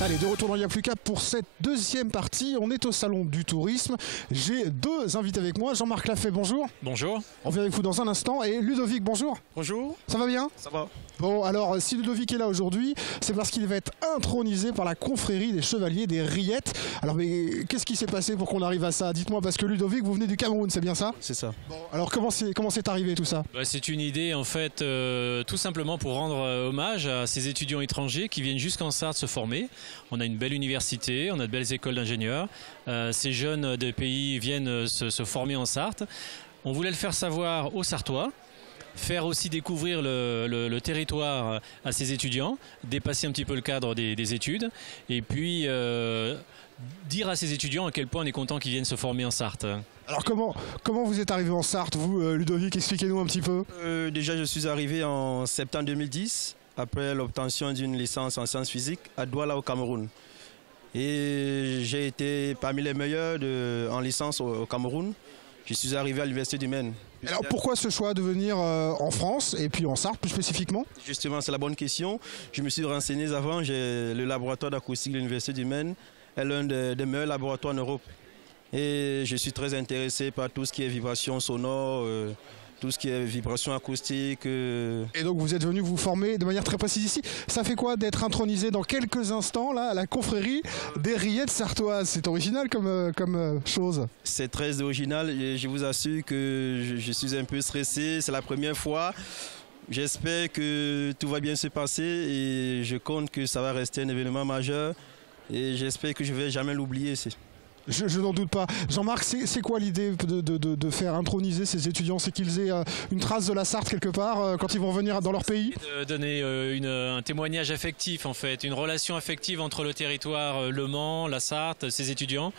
Allez, de retour dans Y'a plus qu'à pour cette deuxième partie. On est au salon du tourisme. J'ai deux invités avec moi. Jean-Marc Lafay, bonjour. Bonjour. On vient avec vous dans un instant. Et Ludovic, bonjour. Bonjour. Ça va bien? Ça va. Bon, alors si Ludovic est là aujourd'hui, c'est parce qu'il va être intronisé par la confrérie des chevaliers des Rillettes. Alors mais qu'est-ce qui s'est passé pour qu'on arrive à ça? Dites-moi, parce que Ludovic, vous venez du Cameroun, c'est bien ça? C'est ça. Bon, alors comment c'est arrivé tout ça? C'est une idée en fait tout simplement pour rendre hommage à ces étudiants étrangers qui viennent jusqu'en Sarthe se former. On a une belle université, on a de belles écoles d'ingénieurs. Ces jeunes des pays viennent se former en Sarthe. On voulait le faire savoir aux Sartois. Faire aussi découvrir le territoire à ces étudiants, dépasser un petit peu le cadre des études, et puis dire à ces étudiants à quel point on est content qu'ils viennent se former en Sarthe. Alors comment vous êtes arrivé en Sarthe, vous, Ludovic? Expliquez-nous un petit peu. Déjà, je suis arrivé en septembre 2010, après l'obtention d'une licence en sciences physiques à Douala au Cameroun. Et j'ai été parmi les meilleurs en licence au Cameroun. Je suis arrivé à l'Université du Maine. Alors pourquoi ce choix de venir en France et puis en Sarthe plus spécifiquement? Justement, c'est la bonne question. Je me suis renseigné avant. Le laboratoire d'acoustique de l'Université du Maine est l'un des meilleurs laboratoires en Europe. Et je suis très intéressé par tout ce qui est vibration sonore, tout ce qui est vibration acoustique. Et donc vous êtes venu vous former de manière très précise ici. Ça fait quoi d'être intronisé dans quelques instants là à la confrérie des Rillettes sartoises? C'est original comme chose. C'est très original et je vous assure que je suis un peu stressé. C'est la première fois. J'espère que tout va bien se passer et je compte que ça va rester un événement majeur et j'espère que je ne vais jamais l'oublier. Je n'en doute pas. Jean-Marc, c'est quoi l'idée de faire introniser ces étudiants? C'est qu'ils aient une trace de la Sarthe quelque part quand ils vont venir dans leur pays? De donner un témoignage affectif en fait, une relation affective entre le territoire, Le Mans, la Sarthe, ces étudiants,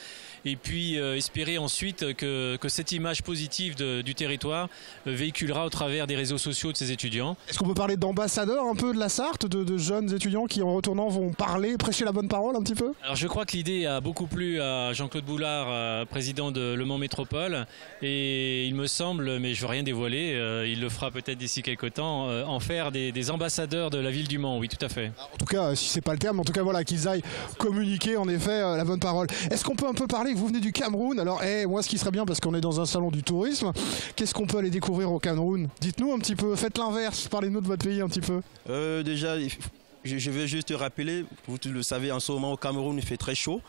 et puis espérer ensuite que cette image positive du territoire véhiculera au travers des réseaux sociaux de ces étudiants. Est-ce qu'on peut parler d'ambassadeurs un peu de la Sarthe, de jeunes étudiants qui en retournant vont parler, prêcher la bonne parole un petit peu? Alors je crois que l'idée a beaucoup plu à Jean-Claude Boulard, président de Le Mans Métropole, et il me semble, mais je ne veux rien dévoiler, il le fera peut-être d'ici quelques temps, en faire des ambassadeurs de la ville du Mans, oui tout à fait. En tout cas, si c'est pas le terme, en tout cas voilà, qu'ils aillent communiquer en effet la bonne parole. Est-ce qu'on peut un peu parler, vous venez du Cameroun, alors moi ce qui serait bien, parce qu'on est dans un salon du tourisme, qu'est-ce qu'on peut aller découvrir au Cameroun? Dites-nous un petit peu, faites l'inverse, parlez-nous de votre pays un petit peu. Déjà, je vais juste rappeler, vous le savez, en ce moment au Cameroun il fait très chaud.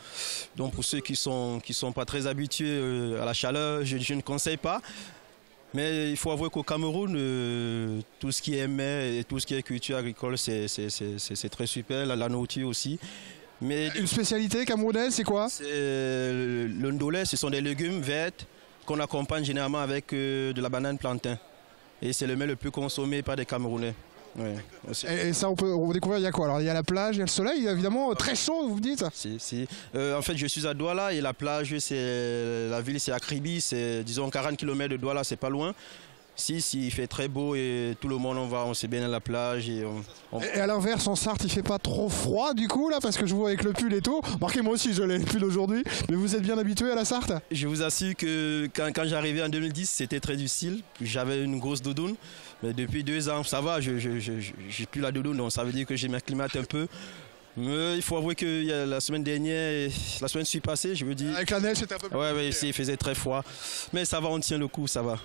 Donc pour ceux qui sont pas très habitués à la chaleur, je ne conseille pas. Mais il faut avouer qu'au Cameroun, tout ce qui est mer et tout ce qui est culture agricole, c'est très super. La nourriture aussi. Mais une spécialité camerounaise, c'est quoi? Le ndolé, ce sont des légumes verts qu'on accompagne généralement avec de la banane plantain. Et c'est le mets le plus consommé par des Camerounais. Ouais, et ça, on peut découvrir, il y a quoi? Alors, il y a la plage, il y a le soleil, évidemment, très chaud, vous me dites? Si. En fait, je suis à Douala et la plage, la ville, c'est à Kribi, c'est disons 40 km de Douala, c'est pas loin. Si, il fait très beau et tout le monde on se baigne à la plage. Et à l'inverse, en Sarthe, il fait pas trop froid du coup là, parce que je vous vois avec le pull et tout. Marquez, moi aussi, je l'ai le pull aujourd'hui. Mais vous êtes bien habitué à la Sarthe? Je vous assure que quand j'arrivais en 2010, c'était très difficile. J'avais une grosse doudoune. Mais depuis 2 ans, ça va, j'ai plus la doudoune, donc ça veut dire que je m'acclimate un peu. Mais il faut avouer que la semaine dernière, la semaine passée, je veux dire. Avec la neige, c'était un peu plus. Ouais, ici, il faisait très froid. Mais ça va, on tient le coup, ça va.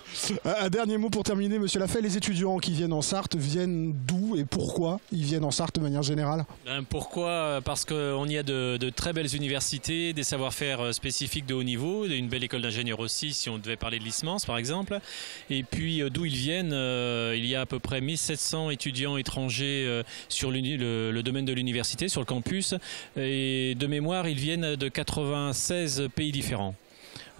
Un dernier mot pour terminer, monsieur Lafay. Les étudiants qui viennent en Sarthe viennent d'où et pourquoi ils viennent en Sarthe de manière générale? Pourquoi? Parce qu'on y a de très belles universités, des savoir-faire spécifiques de haut niveau, une belle école d'ingénieurs aussi, si on devait parler de licence par exemple. Et puis d'où ils viennent, il y a à peu près 1700 étudiants étrangers sur le domaine de l'université, sur le campus, et de mémoire ils viennent de 96 pays différents.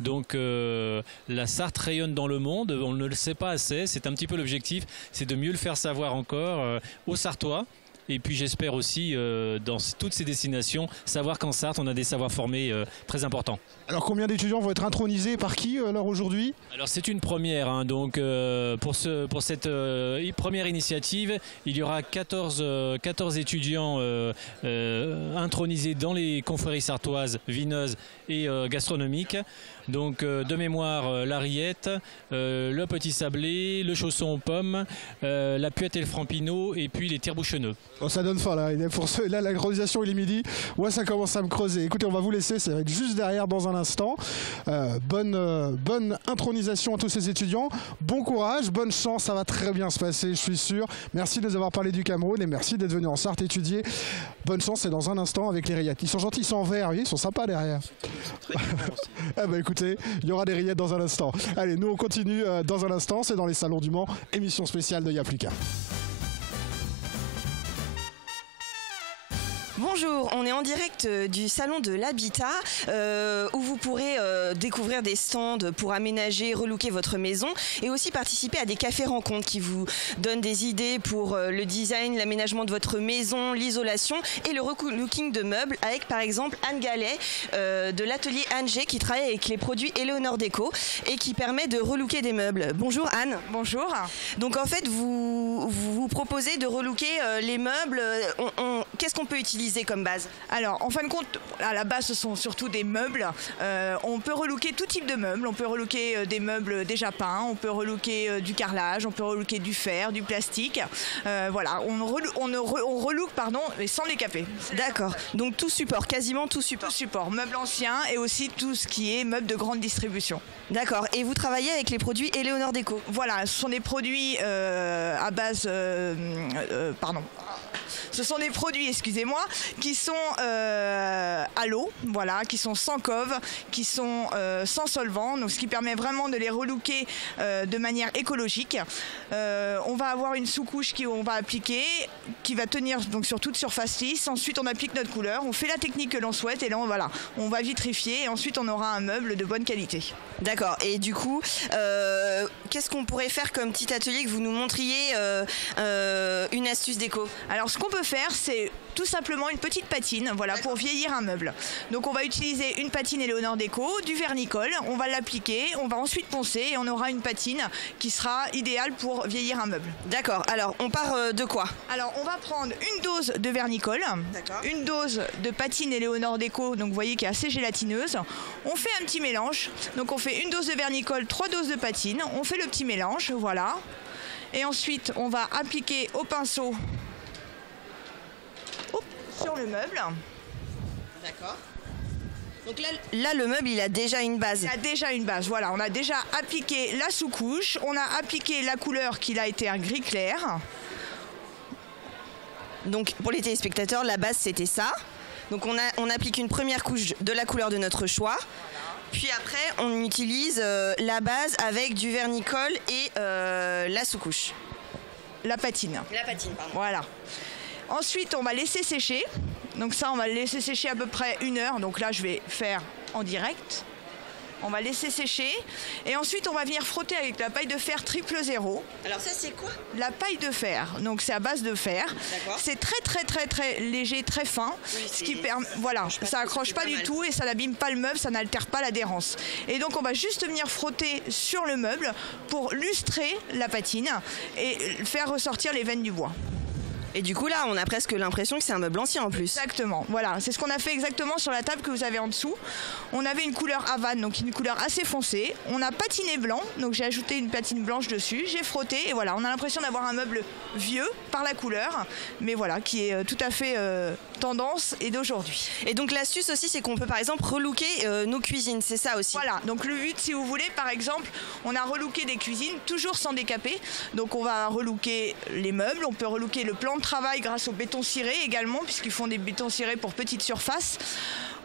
Donc la Sarthe rayonne dans le monde, on ne le sait pas assez, c'est un petit peu l'objectif, c'est de mieux le faire savoir encore aux Sartois. Et puis j'espère aussi, dans toutes ces destinations, savoir qu'en Sarthe, on a des savoirs formés très importants. Alors combien d'étudiants vont être intronisés par qui alors aujourd'hui? Alors c'est une première, hein, donc pour cette première initiative, il y aura 14 étudiants intronisés dans les confréries sartoises, vineuses et gastronomique. Donc de mémoire, la rillette, le petit sablé, le chausson aux pommes, la puette et le frampinot et puis les tire-bouchonneux. Oh, ça donne faim là. Pour ceux, là, la gradisation il est midi. Ouais, ça commence à me creuser. Écoutez, on va vous laisser. Ça va être juste derrière dans un instant. Bonne intronisation à tous ces étudiants. Bon courage, bonne chance. Ça va très bien se passer, je suis sûr. Merci de nous avoir parlé du Cameroun et merci d'être venu en Sarthe étudier. Bonne chance. C'est dans un instant avec les rillettes. Ils sont gentils, ils sont en vert. Oui, ils sont sympas derrière. Ah bah écoutez, il y aura des rillettes dans un instant. Allez, nous on continue dans un instant. C'est dans les salons du Mans. Émission spéciale de Y'a plus qu'à. Bonjour, on est en direct du salon de l'habitat où vous pourrez découvrir des stands pour aménager, relooker votre maison et aussi participer à des cafés rencontres qui vous donnent des idées pour le design, l'aménagement de votre maison, l'isolation et le relooking de meubles avec par exemple Anne Gallet de l'atelier Anne G qui travaille avec les produits Eleonore Déco et qui permet de relooker des meubles. Bonjour Anne. Bonjour. Donc en fait vous proposez de relooker les meubles. Qu'est-ce qu'on peut utiliser comme base? Alors, en fin de compte, à la base, ce sont surtout des meubles. On peut relooker tout type de meubles. On peut relooker des meubles déjà peints, on peut relooker du carrelage, on peut relooker du fer, du plastique. Voilà, on relook, mais sans décaper. D'accord. Donc tout support, quasiment tout support. Tout support, meubles anciens et aussi tout ce qui est meubles de grande distribution. D'accord. Et vous travaillez avec les produits Eleonore Déco? Voilà, ce sont des produits à base... Ce sont des produits, excusez-moi, qui sont à l'eau, voilà, qui sont sans cove, qui sont sans solvant, donc ce qui permet vraiment de les relooker de manière écologique. On va avoir une sous-couche qu'on va appliquer, qui va tenir donc sur toute surface lisse. Ensuite, on applique notre couleur, on fait la technique que l'on souhaite et là, on va vitrifier et ensuite on aura un meuble de bonne qualité. D'accord. Et du coup, qu'est-ce qu'on pourrait faire comme petit atelier que vous nous montriez une astuce déco? Alors, ce qu'on peut faire, c'est tout simplement une petite patine, voilà, pour vieillir un meuble. Donc, on va utiliser une patine Eleonore Déco, du vernicole, on va l'appliquer, on va ensuite poncer et on aura une patine qui sera idéale pour vieillir un meuble. D'accord. Alors, on part de quoi? Alors, on va prendre une dose de vernicole, une dose de patine Eleonore Déco, donc vous voyez qui est assez gélatineuse. On fait un petit mélange, donc on fait une dose de vernicole, 3 doses de patine, on fait le petit mélange, voilà. Et ensuite, on va appliquer au pinceau sur le meuble. D'accord. Donc là, le meuble, il a déjà une base. Il a déjà une base, voilà. On a déjà appliqué la sous-couche, on a appliqué la couleur qui a été un gris clair. Donc pour les téléspectateurs, la base, c'était ça. Donc on applique une première couche de la couleur de notre choix. Puis après, on utilise la base avec du vernicole et la sous-couche. La patine. La patine, pardon. Voilà. Ensuite, on va laisser sécher. Donc ça, on va le laisser sécher à peu près 1 heure. Donc là, je vais faire en direct. On va laisser sécher. Et ensuite, on va venir frotter avec la paille de fer 000. Alors ça, c'est quoi? La paille de fer. Donc c'est à base de fer. C'est très léger, très fin. Oui, ce qui permet, voilà, ça accroche pas du tout et ça n'abîme pas le meuble, ça n'altère pas l'adhérence. Et donc on va juste venir frotter sur le meuble pour lustrer la patine et faire ressortir les veines du bois. Et du coup, là, on a presque l'impression que c'est un meuble ancien en plus. Exactement, voilà. C'est ce qu'on a fait exactement sur la table que vous avez en dessous. On avait une couleur Havane, donc une couleur assez foncée. On a patiné blanc, donc j'ai ajouté une patine blanche dessus. J'ai frotté et voilà, on a l'impression d'avoir un meuble vieux par la couleur, mais voilà, qui est tout à fait tendance et d'aujourd'hui. Et donc l'astuce aussi, c'est qu'on peut par exemple relooker nos cuisines, c'est ça aussi? Voilà, donc le but, si vous voulez, par exemple, on a relooké des cuisines, toujours sans décaper. Donc on va relooker les meubles, on peut relooker le plan de travail grâce au béton ciré également, puisqu'ils font des bétons cirés pour petites surfaces.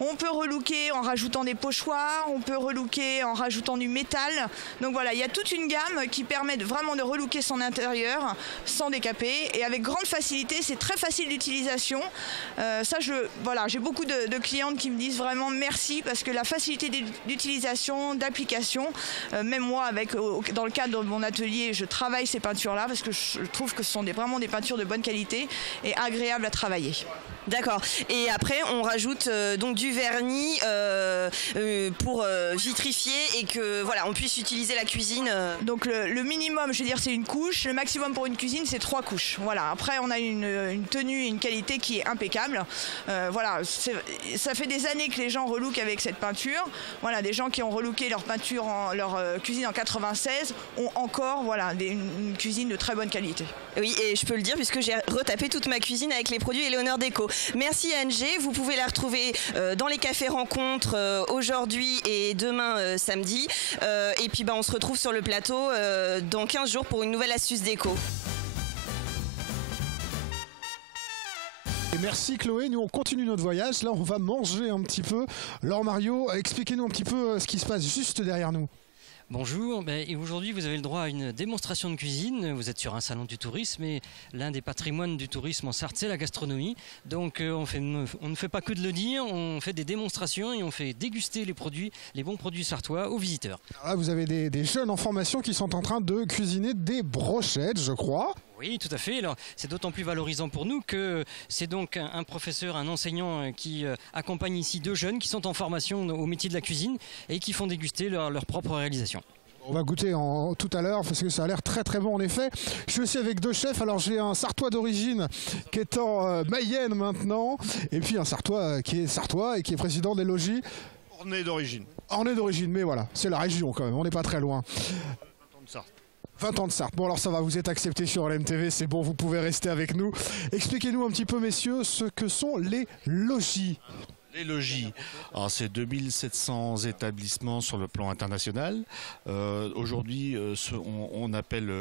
On peut relooker en rajoutant des pochoirs, on peut relooker en rajoutant du métal. Donc voilà, il y a toute une gamme qui permet vraiment de relooker son intérieur sans décaper et avec grande facilité. C'est très facile d'utilisation. J'ai beaucoup de clientes qui me disent vraiment merci parce que la facilité d'utilisation, d'application, même moi, dans le cadre de mon atelier, je travaille ces peintures-là parce que je trouve que ce sont vraiment des peintures de bonne qualité et agréables à travailler. D'accord. Et après, on rajoute donc du vernis pour vitrifier et que voilà, on puisse utiliser la cuisine. Donc le minimum, je veux dire, c'est une couche. Le maximum pour une cuisine, c'est 3 couches. Voilà. Après, on a une tenue, une qualité qui est impeccable. Voilà. Ça fait des années que les gens relookent avec cette peinture. Voilà, des gens qui ont relooké leur peinture, leur cuisine en 96 ont encore une cuisine de très bonne qualité. Oui, et je peux le dire puisque j'ai retapé toute ma cuisine avec les produits Éléonore Déco. Merci Anne-G. Vous pouvez la retrouver dans les cafés rencontres aujourd'hui et demain samedi. Et puis on se retrouve sur le plateau dans 15 jours pour une nouvelle astuce déco. Et merci Chloé, nous on continue notre voyage, là on va manger un petit peu. Laure Mario, expliquez-nous un petit peu ce qui se passe juste derrière nous. Bonjour, et aujourd'hui vous avez le droit à une démonstration de cuisine. Vous êtes sur un salon du tourisme et l'un des patrimoines du tourisme en Sarthe, c'est la gastronomie. Donc on ne fait pas que de le dire, on fait des démonstrations et on fait déguster les bons produits sartois aux visiteurs. Alors là, vous avez des jeunes en formation qui sont en train de cuisiner des brochettes, je crois. Oui, tout à fait. Alors, c'est d'autant plus valorisant pour nous que c'est donc un professeur, un enseignant qui accompagne ici 2 jeunes qui sont en formation au métier de la cuisine et qui font déguster leur propre réalisation. On va goûter tout à l'heure parce que ça a l'air très très bon en effet. Je suis aussi avec 2 chefs. Alors j'ai un Sartois d'origine qui est en Mayenne maintenant et puis un Sartois qui est Sartois et qui est président des logis. Ornay d'origine. Ornay d'origine, mais voilà, c'est la région quand même, on n'est pas très loin. 20 ans de Sarthe. Bon alors ça va, vous êtes acceptés sur LMTV, c'est bon, vous pouvez rester avec nous. Expliquez-nous un petit peu messieurs ce que sont les logis. Les logis, alors c'est 2700 établissements sur le plan international. Aujourd'hui, on appelle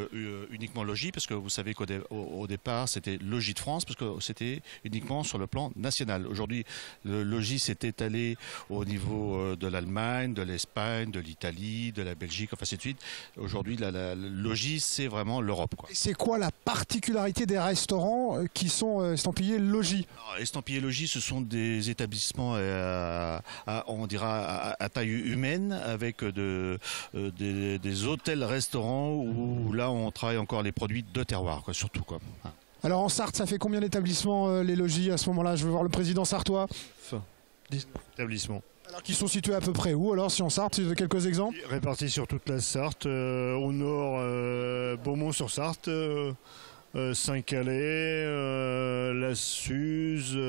uniquement logis parce que vous savez qu'au départ c'était Logis de France parce que c'était uniquement sur le plan national. Aujourd'hui, le logis s'est étalé au niveau de l'Allemagne, de l'Espagne, de l'Italie, de la Belgique, enfin ainsi de suite. Aujourd'hui, le logis c'est vraiment l'Europe. C'est quoi la particularité des restaurants qui sont estampillés logis? Alors, estampillés logis, ce sont des établissements on dira à taille humaine avec des hôtels-restaurants où là on travaille encore les produits de terroir surtout quoi. Alors en Sarthe, ça fait combien d'établissements les logis à ce moment-là? Je veux voir le président sartois. 10 établissements. Alors qui sont situés à peu près où alors si en Sarthe, quelques exemples? Répartis sur toute la Sarthe, au nord Beaumont-sur-Sarthe, Saint-Calais, La Suze.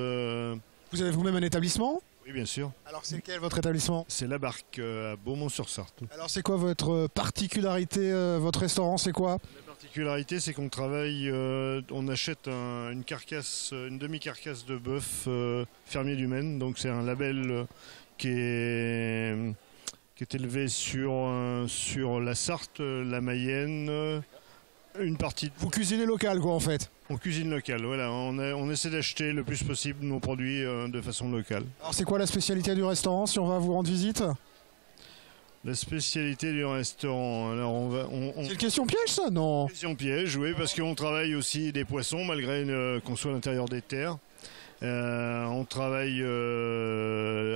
Vous avez vous-même un établissement? Oui, bien sûr. Alors c'est quel votre établissement? C'est La Barque à Beaumont-sur-Sarthe. Alors c'est quoi votre particularité, votre restaurant, c'est quoi? La particularité, c'est qu'on travaille, on achète une carcasse, une demi-carcasse de bœuf fermier du Maine. Donc c'est un label qui est élevé sur la Sarthe, la Mayenne. Une partie. Vous cuisinez local quoi en fait? On cuisine local, voilà. On essaie d'acheter le plus possible nos produits de façon locale. Alors c'est quoi la spécialité du restaurant si on va vous rendre visite? La spécialité du restaurant, alors c'est une question piège ça, non? Question piège, oui, parce qu'on travaille aussi des poissons malgré qu'on soit à l'intérieur des terres. On travaille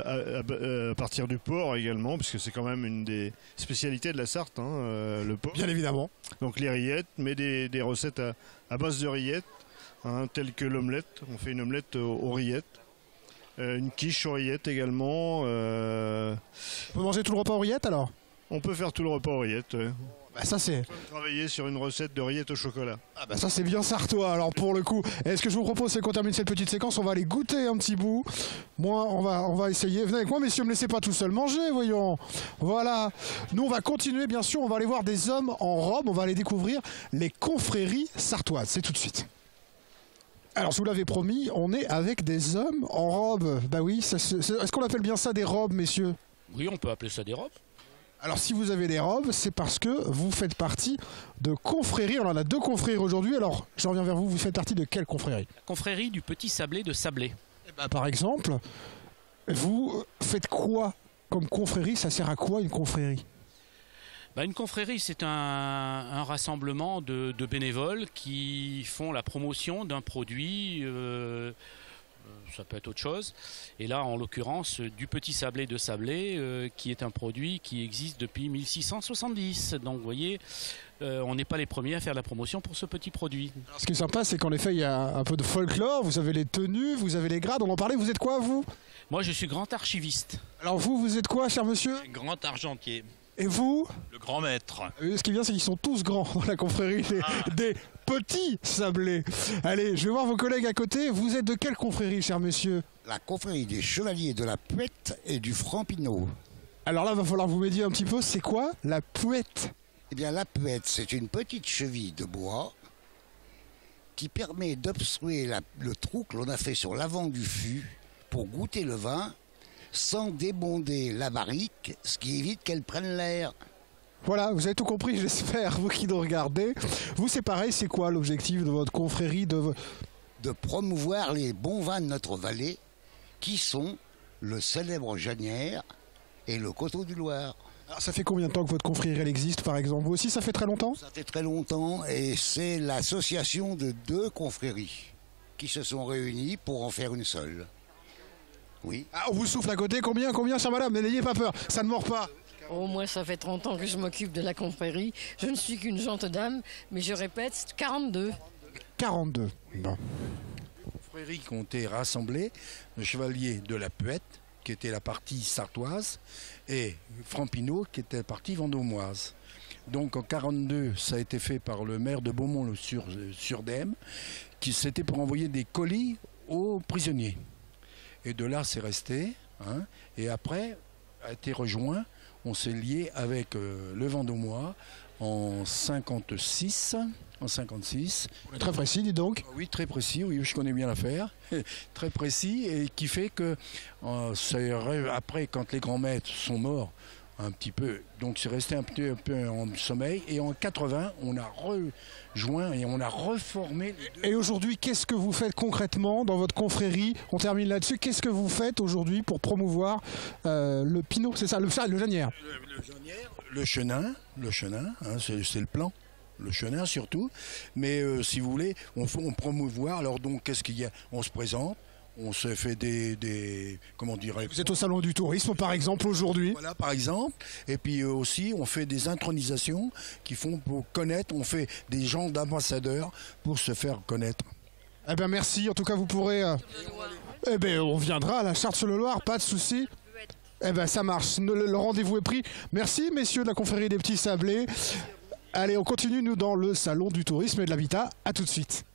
à partir du porc également, puisque c'est quand même une des spécialités de la Sarthe, le porc. Bien évidemment. Donc les rillettes, mais des recettes à base de rillettes, telles que l'omelette. On fait une omelette aux rillettes. Une quiche aux rillettes également. On peut manger tout le repas aux rillettes alors? On peut faire tout le repas aux rillettes, ouais. Bah ça c'est... On peut travailler sur une recette de rillettes au chocolat. Ah bah ça c'est bien sartois alors pour le coup. Et ce que je vous propose c'est qu'on termine cette petite séquence, on va aller goûter un petit bout. Moi on va essayer. Venez avec moi messieurs, me laissez pas tout seul manger, voyons. Voilà. Nous on va continuer bien sûr, on va aller voir des hommes en robe, on va aller découvrir les confréries sartoises. C'est tout de suite. Alors je vous l'avais promis, on est avec des hommes en robe. Bah oui, est-ce qu'on appelle bien ça des robes messieurs? Oui, on peut appeler ça des robes. Alors si vous avez des robes, c'est parce que vous faites partie de confréries. On en a 2 confréries aujourd'hui. Alors je reviens vers vous, vous faites partie de quelle confrérie? La confrérie du Petit Sablé de Sablé. Par exemple, vous faites quoi comme confrérie? Ça sert à quoi une confrérie? Une confrérie, c'est un rassemblement de bénévoles qui font la promotion d'un produit Ça peut être autre chose. Et là, en l'occurrence, du petit sablé de Sablé, qui est un produit qui existe depuis 1670. Donc, vous voyez, on n'est pas les premiers à faire la promotion pour ce petit produit. Alors, ce qui est sympa, c'est qu'en effet, il y a un peu de folklore. Vous avez les tenues, vous avez les grades. On en parlait. Vous êtes quoi, vous? Moi, je suis grand archiviste. Alors vous êtes quoi, cher monsieur? Grand argentier. Et vous? Le grand maître. Ce qui est bien, c'est qu'ils sont tous grands dans la confrérie des petits sablés. Allez, je vais voir vos collègues à côté. Vous êtes de quelle confrérie, cher monsieur? La confrérie des chevaliers de la Pouette et du Frampinot. Alors là, il va falloir vous m'aider un petit peu. C'est quoi la Pouette? Eh bien, la Pouette, c'est une petite cheville de bois qui permet d'obstruer le trou que l'on a fait sur l'avant du fût pour goûter le vin sans débonder la barrique, ce qui évite qu'elle prenne l'air. Voilà, vous avez tout compris, j'espère, vous qui nous regardez. Vous, c'est pareil, c'est quoi l'objectif de votre confrérie De promouvoir les bons vins de notre vallée, qui sont le célèbre Janière et le Coteau du Loir. Alors, ça fait combien de temps que votre confrérie elle existe, par exemple? Vous aussi, ça fait très longtemps? Ça fait très longtemps, et c'est l'association de 2 confréries qui se sont réunies pour en faire une seule. Oui. Ah, on vous souffle à côté, combien, chère madame? N'ayez pas peur, ça ne mord pas. Oh, moi, ça fait 30 ans que je m'occupe de la confrérie. Je ne suis qu'une gente dame, mais je répète, 42. 42. Bon. Confréries qui ont été rassemblées, le chevalier de la Pouette, qui était la partie sartoise, et Frampinot, qui était la partie vendômoise. Donc en 42, ça a été fait par le maire de Beaumont-sur-Dème, qui c'était pour envoyer des colis aux prisonniers. Et de là, c'est resté. Hein, et après, a été rejoint. On s'est lié avec le Vendômois en 56. En 56. Très précis, dis donc. Oui, très précis. Oui, je connais bien l'affaire. Très précis et qui fait que après, quand les grands maîtres sont morts, un petit peu, donc c'est resté un peu en sommeil. Et en 80, on a rejoint et on a reformé. Et aujourd'hui, qu'est-ce que vous faites concrètement dans votre confrérie? On termine là-dessus. Qu'est-ce que vous faites aujourd'hui pour promouvoir le Pinot? C'est ça, le Janière. Le chenin, hein, c'est le plan. Le chenin surtout, mais si vous voulez, on promouvoir. Alors donc, qu'est-ce qu'il y a? On se présente, on se fait des comment dirais-je? Vous êtes au salon du tourisme, par exemple, aujourd'hui. Voilà, par exemple. Et puis aussi, on fait des intronisations qui font pour connaître. On fait des gens d'ambassadeurs pour se faire connaître. Eh bien, merci. En tout cas, vous pourrez. Eh bien, on viendra à la Charte-sur-le-Loir, pas de souci. Eh bien, ça marche. Le rendez-vous est pris. Merci, messieurs de la confrérie des petits sablés. Allez, on continue, nous, dans le salon du tourisme et de l'habitat. À tout de suite.